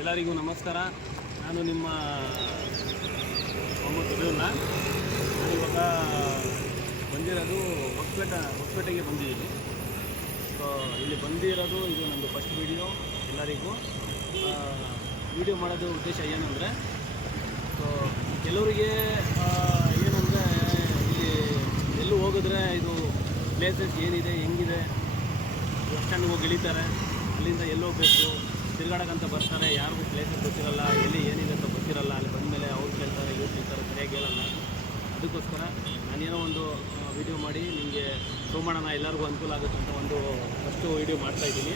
ಎಲ್ಲರಿಗೂ ನಮಸ್ಕಾರ. ನಾನು ನಿಮ್ಮ ಮೊಹಮ್ಮದ್ ಅಬ್ದುಲ್ಲಾ. ನಾನಿವಾಗ ಬಂದಿರೋದು ಹೊಸಪೇಟೆಗೆ ಬಂದಿದ್ದೀನಿ. ಸೊ ಇಲ್ಲಿ ಬಂದಿರೋದು ಇದು ನಮ್ಮದು ಫಸ್ಟ್ ವೀಡಿಯೋ. ಎಲ್ಲರಿಗೂ ವೀಡಿಯೋ ಮಾಡೋದು ಉದ್ದೇಶ ಏನಂದರೆ, ಸೊ ಕೆಲವರಿಗೆ ಏನಂದರೆ ಇಲ್ಲಿ ಎಲ್ಲೂ ಹೋಗಿದ್ರೆ ಇದು ಪ್ಲೇಸಸ್ ಏನಿದೆ ಹೆಂಗಿದೆ, ಬಸ್ ಸ್ಟ್ಯಾಂಡಿಗೆ ಹೋಗಿ ಇಳಿತಾರೆ, ಅಲ್ಲಿಂದ ಎಲ್ಲಿ ಹೋಗಬೇಕು ತಿರ್ಗಾಡೋಕ್ಕಂತ ಬರ್ತಾರೆ. ಯಾರಿಗೂ ಪ್ಲೇಸಸ್ ಗೊತ್ತಿರಲ್ಲ, ಎಲ್ಲಿ ಏನಿದೆ ಅಂತ ಗೊತ್ತಿರಲ್ಲ. ಅಲ್ಲಿ ಬಂದಮೇಲೆ ಅವ್ರು ಕೇಳ್ತಾರೆ, ಇವ್ರು ಕೇಳ್ತಾರೆ, ಸರಿಯಾಗಿ ಹೇಳಲ್ಲ. ಅದಕ್ಕೋಸ್ಕರ ನಾನೇನೋ ಒಂದು ವೀಡಿಯೋ ಮಾಡಿ ನಿಮಗೆ ಶೋ ಮಾಡೋಣ, ಎಲ್ಲರಿಗೂ ಅನುಕೂಲ ಆಗುತ್ತೆ ಅಂತ ಒಂದು ಫಸ್ಟು ವೀಡಿಯೋ ಮಾಡ್ತಾಯಿದ್ದೀನಿ.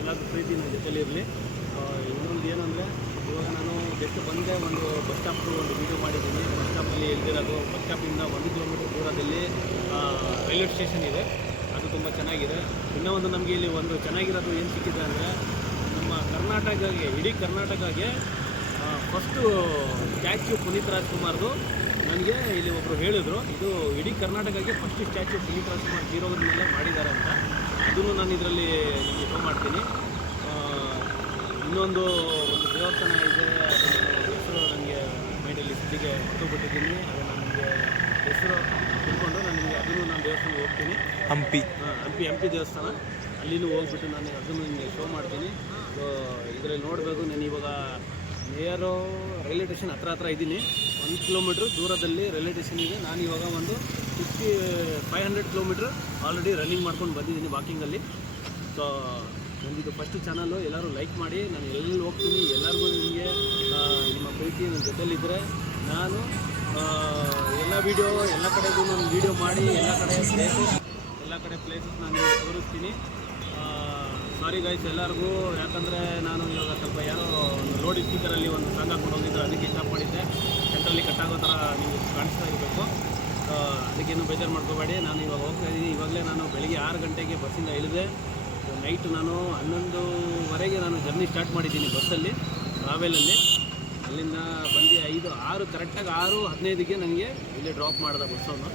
ಎಲ್ಲರಿಗೂ ಪ್ರೀತಿ ನನ್ನ ಜೊತೆಲಿರಲಿ. ಇನ್ನೊಂದು ಏನಂದರೆ, ಇವಾಗ ನಾನು ಜಸ್ಟ್ ಬಂದೆ ಒಂದು ಬಸ್ ಸ್ಟಾಪ್ದು ಒಂದು ವೀಡಿಯೋ ಮಾಡಿದ್ದೀನಿ. ಬಸ್ ಸ್ಟಾಪಲ್ಲಿ ಎಲ್ದಿರೋದು, ಬಸ್ ಸ್ಟಾಪಿಂದ 1 ಕಿಲೋಮೀಟರ್ ದೂರದಲ್ಲಿ ರೈಲ್ವೆ ಸ್ಟೇಷನ್ ಇದೆ. ಅದು ತುಂಬ ಚೆನ್ನಾಗಿದೆ. ಇನ್ನೂ ಒಂದು ನಮಗೆ ಇಲ್ಲಿ ಒಂದು ಚೆನ್ನಾಗಿರೋದು ಏನು ಸಿಕ್ಕಿದೆ ಅಂದರೆ, ನಮ್ಮ ಕರ್ನಾಟಕಗೆ, ಇಡೀ ಕರ್ನಾಟಕಗೆ ಫಸ್ಟು ಸ್ಟ್ಯಾಚ್ಯೂ ಪುನೀತ್ ರಾಜ್ಕುಮಾರ್ದು ನನಗೆ ಇಲ್ಲಿ ಒಬ್ಬರು ಹೇಳಿದರು, ಇದು ಇಡೀ ಕರ್ನಾಟಕಕ್ಕೆ ಫಸ್ಟ್ ಸ್ಟ್ಯಾಚ್ಯೂ ಪುನೀತ್ ರಾಜ್ಕುಮಾರ್ ಜೀರೋದ ಮೇಲೆ ಮಾಡಿದ್ದಾರೆ ಅಂತ. ಅದನ್ನು ನಾನು ಇದರಲ್ಲಿ ನಿಮಗೆ ಶೋ ಮಾಡ್ತೀನಿ. ಇನ್ನೊಂದು ದೇವಸ್ಥಾನ ಇದೆ, ಅದನ್ನು ಹೆಸರು ನನಗೆ ಮೈಂಡಲ್ಲಿ ಸ್ಥಿತಿಗೆ ಹೊರಟುಬಿಟ್ಟಿದ್ದೀನಿ. ಅದು ನನಗೆ ಹೆಸರು ತಿಳ್ಕೊಂಡು ನಾನು ನಿಮಗೆ ಅದನ್ನು ನಾನು ದೇವಸ್ಥಾನಕ್ಕೆ ಹೋಗ್ತೀನಿ. ಹಂಪಿ ದೇವಸ್ಥಾನ, ಅಲ್ಲಿನೂ ಹೋಗ್ಬಿಟ್ಟು ನಾನು ಅದನ್ನು ನಿಮಗೆ ಶೋ ಮಾಡ್ತೀನಿ. ಸೊ ಇದರಲ್ಲಿ ನೋಡಬೇಕು. ನಾನು ಇವಾಗ ನಿಯರು ರೈಲ್ವೆ ಸ್ಟೇಷನ್ ಹತ್ರ ಇದ್ದೀನಿ. 1 ಕಿಲೋಮೀಟ್ರ್ ದೂರದಲ್ಲಿ ರೈಲ್ವೆ ಸ್ಟೇಷನ್ ಇದೆ. ನಾನು ಇವಾಗ ಒಂದು 500 ಕಿಲೋಮೀಟ್ರ್ ಆಲ್ರೆಡಿ ರನ್ನಿಂಗ್ ಮಾಡ್ಕೊಂಡು ಬಂದಿದ್ದೀನಿ ವಾಕಿಂಗಲ್ಲಿ. ಸೊ ನನಗಿದು ಫಸ್ಟ್ ಚಾನಲ್ಲು. ಎಲ್ಲರೂ ಲೈಕ್ ಮಾಡಿ. ನಾನು ಎಲ್ಲಿ ಹೋಗ್ತೀನಿ ಎಲ್ಲರಿಗೂ ನಿಮಗೆ ನಿಮ್ಮ ಪ್ರೀತಿ ನನ್ನ ಜೊತೆಲಿದ್ದರೆ ನಾನು ಎಲ್ಲ ವೀಡಿಯೋ ಎಲ್ಲ ಕಡೆಗೂ ನಾನು ವೀಡಿಯೋ ಮಾಡಿ ಎಲ್ಲ ಕಡೆ ಪ್ಲೇಸಸ್ ನಾನು ತೋರಿಸ್ತೀನಿ. ಸಾರಿ ಗೈಸ್ ಎಲ್ಲರಿಗೂ, ಯಾಕಂದರೆ ನಾನು ಇವಾಗ ಸ್ವಲ್ಪ ಯಾರೋ ಒಂದು ಲೋಡ್ ಸ್ಪೀಕರಲ್ಲಿ ಒಂದು ಸಾಂಗ್ ಹಾಕೊಂಡು ಹೋಗಿದ್ದರೆ ಅದಕ್ಕೆ ಸ್ಟಾಪ್ ಮಾಡಿದ್ದೆ. ಸೆಂಟ್ರಲ್ಲಿ ಕಟ್ಟಾಗೋ ಥರ ನಿಮಗೆ ಕಾಣಿಸ್ತಾ ಇರಬೇಕು. ಅದಕ್ಕೇನು ಬೇಜಾರು ಮಾಡ್ಕೋಬೇಡಿ. ನಾನು ಇವಾಗ ಹೋಗ್ತಾಯಿದ್ದೀನಿ. ಇವಾಗಲೇ ನಾನು ಬೆಳಗ್ಗೆ 6 ಗಂಟೆಗೆ ಬಸ್ಸಿಂದ ಇಳಿದೆ. ನೈಟ್ ನಾನು 11:30 ನಾನು ಜರ್ನಿ ಸ್ಟಾರ್ಟ್ ಮಾಡಿದ್ದೀನಿ ಬಸ್ಸಲ್ಲಿ, ಟ್ರಾವೆಲಲ್ಲಿ. ಅಲ್ಲಿಂದ ಬಂದು 6 ಕರೆಕ್ಟಾಗಿ 6:15ಗೆ ನನಗೆ ಇಲ್ಲಿ ಡ್ರಾಪ್ ಮಾಡಿದ ಬಸ್ಸನ್ನು.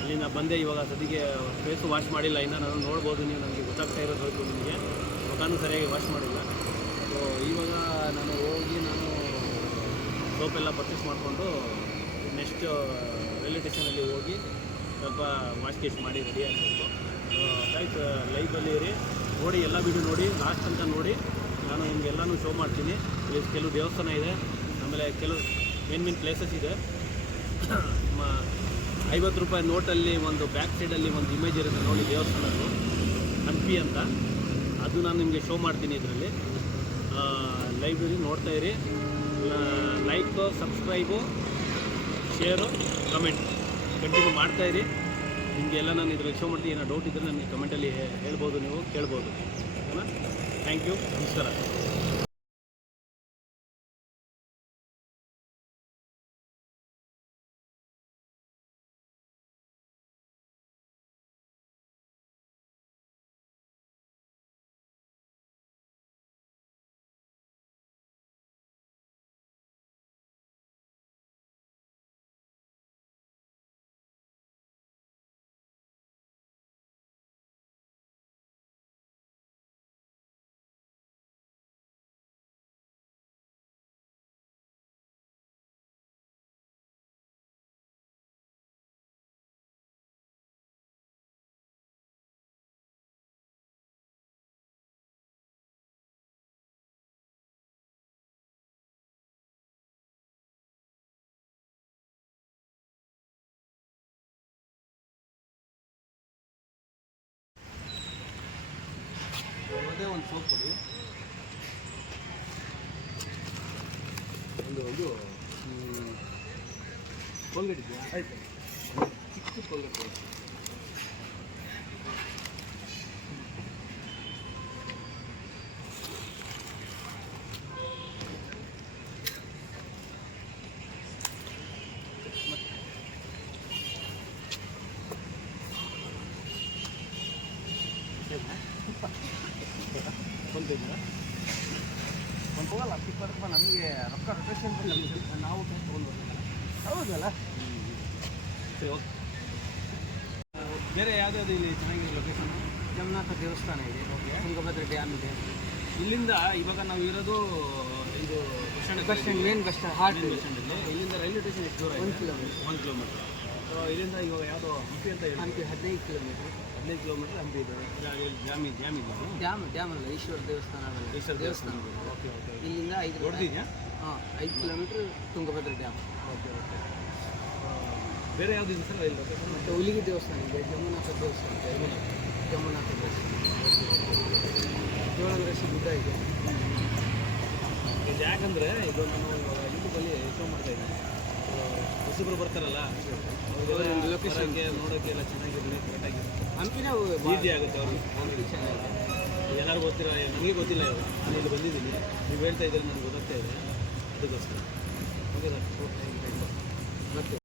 ಅಲ್ಲಿಂದ ಬಂದೆ. ಇವಾಗ ಸದ್ಯಕ್ಕೆ ಫೇಸು ವಾಶ್ ಮಾಡಿಲ್ಲ ಇನ್ನು. ನಾನು ನೋಡ್ಬೋದು, ನೀವು ನನಗೆ ಗೊತ್ತಾಗ್ತಾ ಇರೋದು ನಿಮಗೆ ಮುಖನೂ ಸರಿಯಾಗಿ ವಾಶ್ ಮಾಡಿಲ್ಲ. ಸೊ ಇವಾಗ ನಾನು ಹೋಗಿ ಸೋಪೆಲ್ಲ ಪರ್ಚೇಸ್ ಮಾಡಿಕೊಂಡು ನೆಕ್ಸ್ಟ್ ರೈಲ್ವೆ ಸ್ಟೇಷನಲ್ಲಿ ಹೋಗಿ ಸ್ವಲ್ಪ ವಾಶ್ ಕೇಸ್ ಮಾಡಿ ರೆಡಿ ಆಗಬೇಕು. ಗೈಸ್ ಲೈವಲ್ಲಿ ಇರಿ, ನೋಡಿ, ಎಲ್ಲ ವೀಡಿಯೋ ನೋಡಿ, ಲಾಸ್ಟ್ ಅಂತ ನೋಡಿ. ನಾನು ನಿಮಗೆಲ್ಲನೂ ಶೋ ಮಾಡ್ತೀನಿ. ಇಲ್ಲಿ ಕೆಲವು ದೇವಸ್ಥಾನ ಇದೆ, ಆಮೇಲೆ ಕೆಲವು ಮೇನ್ ಪ್ಲೇಸಸ್ ಇದೆ. ನಮ್ಮ 50 ರೂಪಾಯಿ ನೋಟಲ್ಲಿ ಒಂದು ಬ್ಯಾಕ್ ಸೈಡಲ್ಲಿ ಒಂದು ಇಮೇಜ್ ಇರುತ್ತೆ ನೋಡಿ, ದೇವಸ್ಥಾನದ್ದು ಹಂಪಿ ಅಂತ. ಅದು ನಾನು ನಿಮಗೆ ಶೋ ಮಾಡ್ತೀನಿ ಇದರಲ್ಲಿ. ಲೈಬ್ರರಿ ನೋಡ್ತಾ ಇರಿ. Like, subscribe, share, comment continue ಮಾಡ್ತಾಯಿರಿ. ನಿಮಗೆಲ್ಲ ನಾನು ಇದರಲ್ಲಿ ಶೋ ಮಾಡ್ತೀನಿ. ಏನೋ ಡೌಟ್ ಇದ್ದರೆ ನನಗೆ ಕಮೆಂಟಲ್ಲಿ ಹೇಳ್ಬೋದು, ನೀವು ಕೇಳ್ಬೋದು. ಓಕೆನಾ? ಥ್ಯಾಂಕ್ ಯು, ನಮಸ್ಕಾರ. ಒಂದೇ ಒಂದು ಸೋಪ್ ಕೊಡಿ. ಒಂದು ಕೋಲ್ಗೇಟ್ ಇದೆಯಾ? ಆಯ್ತು, ಚಿಕ್ಕ ಕೋಲ್ಗೇಟ್ ಕೊಡಿ. ಒಂದು ಹೋಗಲ್ಲ 20 ರೂಪಾಯಿ ನಮಗೆ ರೊಕ್ಕ ರೊಟೇಷನ್ ನಾವು ತೊಗೊಂಡು ಬರ್ತೀವಿ. ಹೌದಲ್ಲ? ಸರಿ, ಓಕೆ. ಬೇರೆ ಯಾವುದ್ಯಾವುದು ಇಲ್ಲಿ ಚೆನ್ನಾಗಿದೆ ಲೊಕೇಶನ್? ಜಗನ್ನಾಥ ದೇವಸ್ಥಾನ ಇದೆ, ತುಂಗಭದ್ರಾ ಡ್ಯಾಮ್ ಇದೆ. ಇಲ್ಲಿಂದ ಇವಾಗ ನಾವು ಇರೋದು ಇದು bus stand main bus stand heart bus ಸ್ಟ್ಯಾಂಡಲ್ಲಿ ಇಲ್ಲಿಂದ ರೈಲ್ವೆ ಸ್ಟೇಷನ್ ಎಷ್ಟು ದೂರ ಇದೆ? 1 ಕಿಲೋಮೀಟರ್. ಸೊ ಇಲ್ಲಿಂದ ಇವಾಗ ಯಾವುದೋ ಹಂಪಿ ಅಂತ ಹೇಳಿ ಹಂಪಿ 15 ಕಿಲೋಮೀಟರ್. 15 ಕಿಲೋಮೀಟರ್ ಹಂಪಿ ಇದೆ. ಡ್ಯಾಮ್ ಇದೆ. ಡ್ಯಾಮ್ ಅಲ್ಲ, ಈಶ್ವರ ದೇವಸ್ಥಾನ. ಈಶ್ವರ ದೇವಸ್ಥಾನ. ಓಕೆ. ಇಲ್ಲಿಂದ 5 ದೊಡ್ಡದಿದೆಯಾ? 5 ಕಿಲೋಮೀಟರ್ ತುಂಗಭದ್ರಾ ಡ್ಯಾಮ್. ಓಕೆ. ಬೇರೆ ಯಾವುದು ಇದೆ ಸರ್ ರೈಲ್ ಲೊಕೇಶನ್? ಮತ್ತು ಹುಲಿಗಿ ದೇವಸ್ಥಾನ ಇದೆ, ಜಮುನಾಥ ದೇವಸ್ಥಾನ ಇದೆ. ಜಮುನಾಥ ದೇವಸ್ಥಾನ. ಜೋಳದರಸಿ ಗುಡ್ಡ ಇದೆ. ಇದು ಯಾಕಂದರೆ ಇದು ನಾನು ಯೂಟ್ಯೂಬಲ್ಲಿ ಶೋ ಮಾಡ್ತಾ ಇದ್ದೀನಿ. ಹೊಸಬ್ರು ಬರ್ತಾರಲ್ಲ ಅವ್ರಿಗೆಲ್ಲ ಲೊಕೇಶನ್ಗೆ ನೋಡೋಕ್ಕೆ ಎಲ್ಲ ಚೆನ್ನಾಗಿರಲಿ, ಕರೆಕ್ಟಾಗಿ ಹಂಪಿನ ಈಸಿ ಆಗುತ್ತೆ ಅವ್ರಿಗೆ. ಹಂಪಿ ಚೆನ್ನಾಗಿದೆ. ಎಲ್ಲರೂ ಗೊತ್ತಿಲ್ಲ, ನನಗೆ ಗೊತ್ತಿಲ್ಲ. ಇವಾಗ ನಾನು ಇಲ್ಲಿ ಬಂದಿದ್ದೀನಿ, ನೀವು ಹೇಳ್ತಾ ಇದ್ದೀರಿ, ನನಗೆ ಗೊತ್ತಾಗ್ತಾ ಇದೆ. ಅದಕ್ಕೋಸ್ಕರ ಓಕೆ ಸರ್. ಮತ್ತೆ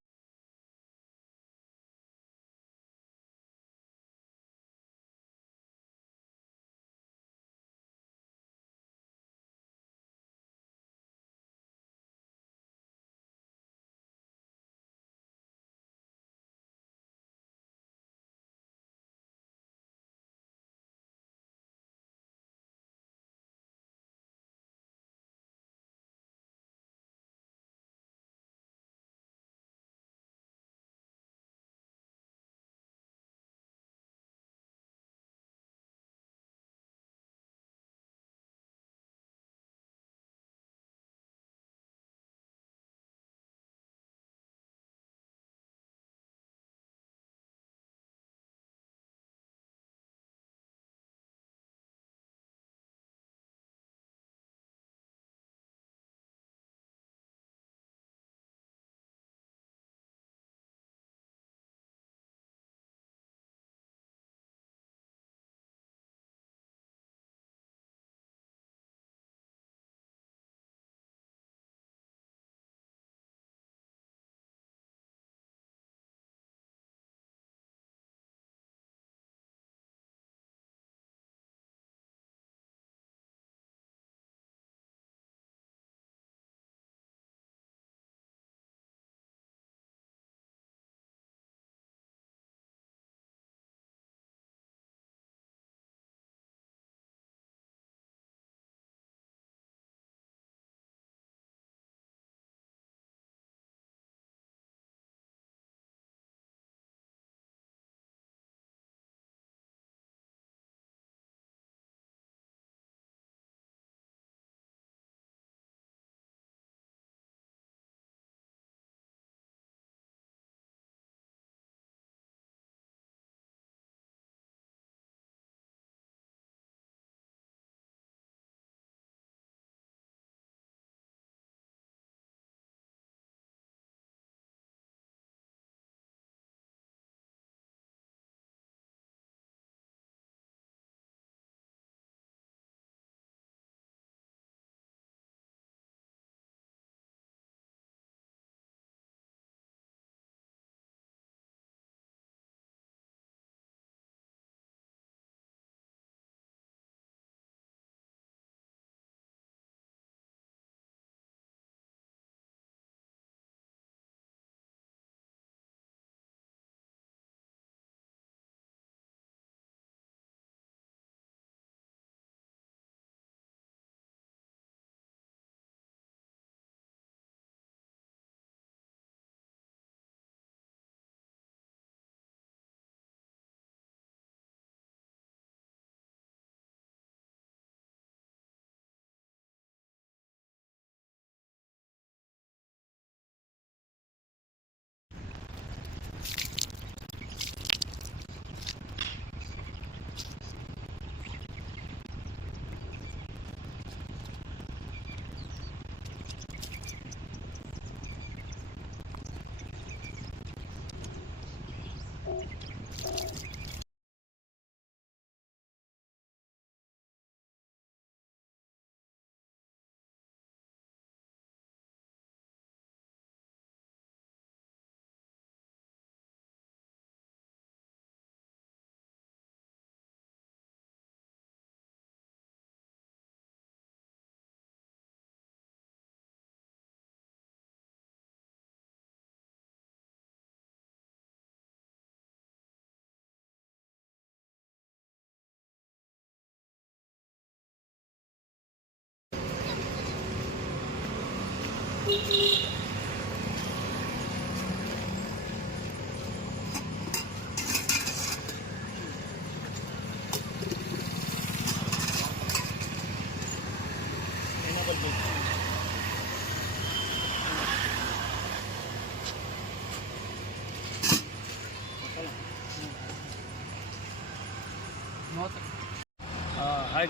ಹಾಯ್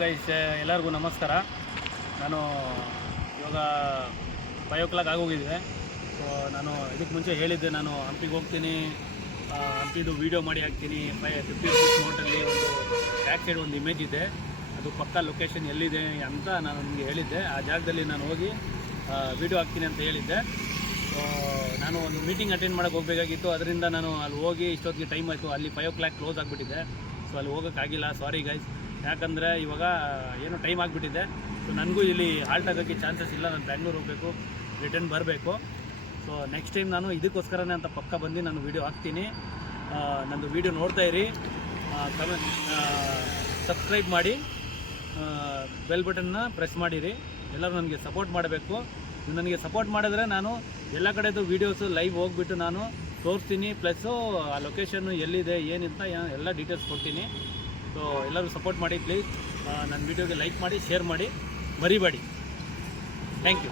ಗೈಸ್, ಎಲ್ಲರಿಗೂ ನಮಸ್ಕಾರ. ನಾನು ಇವಾಗ 5 o'clock ಆಗೋಗಿದ್ದೆ. ಸೊ ನಾನು ಇದಕ್ಕೆ ಮುಂಚೆ ಹೇಳಿದ್ದೆ, ನಾನು ಹಂಪಿಗೆ ಹೋಗ್ತೀನಿ, ಹಂಪಿದು ವೀಡಿಯೋ ಮಾಡಿ ಹಾಕ್ತೀನಿ. 50 rupees ನೋಟಲ್ಲಿ ಒಂದು ಬ್ಯಾಕ್ ಸೈಡ್ ಒಂದು ಇಮೇಜ್ ಇದೆ, ಅದು ಪಕ್ಕಾ ಲೊಕೇಶನ್ ಎಲ್ಲಿದೆ ಅಂತ ನಾನು ನಿಮಗೆ ಹೇಳಿದ್ದೆ. ಆ ಜಾಗದಲ್ಲಿ ನಾನು ಹೋಗಿ ವೀಡಿಯೋ ಹಾಕ್ತೀನಿ ಅಂತ ಹೇಳಿದ್ದೆ. ಸೊ ನಾನು ಒಂದು ಮೀಟಿಂಗ್ ಅಟೆಂಡ್ ಮಾಡೋಕ್ಕೆ ಹೋಗಬೇಕಾಗಿತ್ತು, ಅದರಿಂದ ನಾನು ಅಲ್ಲಿ ಹೋಗಿ ಇಷ್ಟೊತ್ತಿಗೆ ಟೈಮ್ ಆಯಿತು. ಅಲ್ಲಿ 5 o'clock ಕ್ಲೋಸ್ ಆಗಿಬಿಟ್ಟಿದೆ. ಸೊ ಅಲ್ಲಿ ಹೋಗೋಕ್ಕಾಗಿಲ್ಲ, ಸಾರಿ ಗೈಸ್. ಯಾಕಂದರೆ ಇವಾಗ ಏನೋ ಟೈಮ್ ಆಗಿಬಿಟ್ಟಿದೆ. ಸೊ ನನಗೂ ಇಲ್ಲಿ ಹಾಲ್ಟ್ ಆಗೋಕ್ಕೆ ಚಾನ್ಸಸ್ ಇಲ್ಲ. ನಾನು ಬ್ಯಾಂಗ್ಳೂರು ಹೋಗಬೇಕು, ರಿಟರ್ನ್ ಬರಬೇಕು. ಸೊ ನೆಕ್ಸ್ಟ್ ಟೈಮ್ ನಾನು ಇದಕ್ಕೋಸ್ಕರನೇ ಅಂತ ಪಕ್ಕ ಬಂದು ನಾನು ವೀಡಿಯೋ ಹಾಕ್ತೀನಿ. ನಂದು ವೀಡಿಯೋ ನೋಡ್ತಾ ಇರಿ, ಸಬ್ಸ್ಕ್ರೈಬ್ ಮಾಡಿ, ಬೆಲ್ ಬಟನ್ನ ಪ್ರೆಸ್ ಮಾಡಿರಿ. ಎಲ್ಲರೂ ನನಗೆ ಸಪೋರ್ಟ್ ಮಾಡಬೇಕು. ನನಗೆ ಸಪೋರ್ಟ್ ಮಾಡಿದ್ರೆ ನಾನು ಎಲ್ಲ ಕಡೆದು ವೀಡಿಯೋಸು ಲೈವ್ ಹೋಗ್ಬಿಟ್ಟು ನಾನು ತೋರಿಸ್ತೀನಿ. ಪ್ಲಸ್ಸು ಆ ಲೊಕೇಶನ್ನು ಎಲ್ಲಿದೆ ಏನಿಂತ ಎಲ್ಲ ಡೀಟೇಲ್ಸ್ ಕೊಡ್ತೀನಿ. ಸೊ ಎಲ್ಲರೂ ಸಪೋರ್ಟ್ ಮಾಡಿ ಪ್ಲೀಸ್. ನನ್ನ ವೀಡಿಯೋಗೆ ಲೈಕ್ ಮಾಡಿ, ಶೇರ್ ಮಾಡಿ, ಮರಿಬೇಡಿ. Thank you.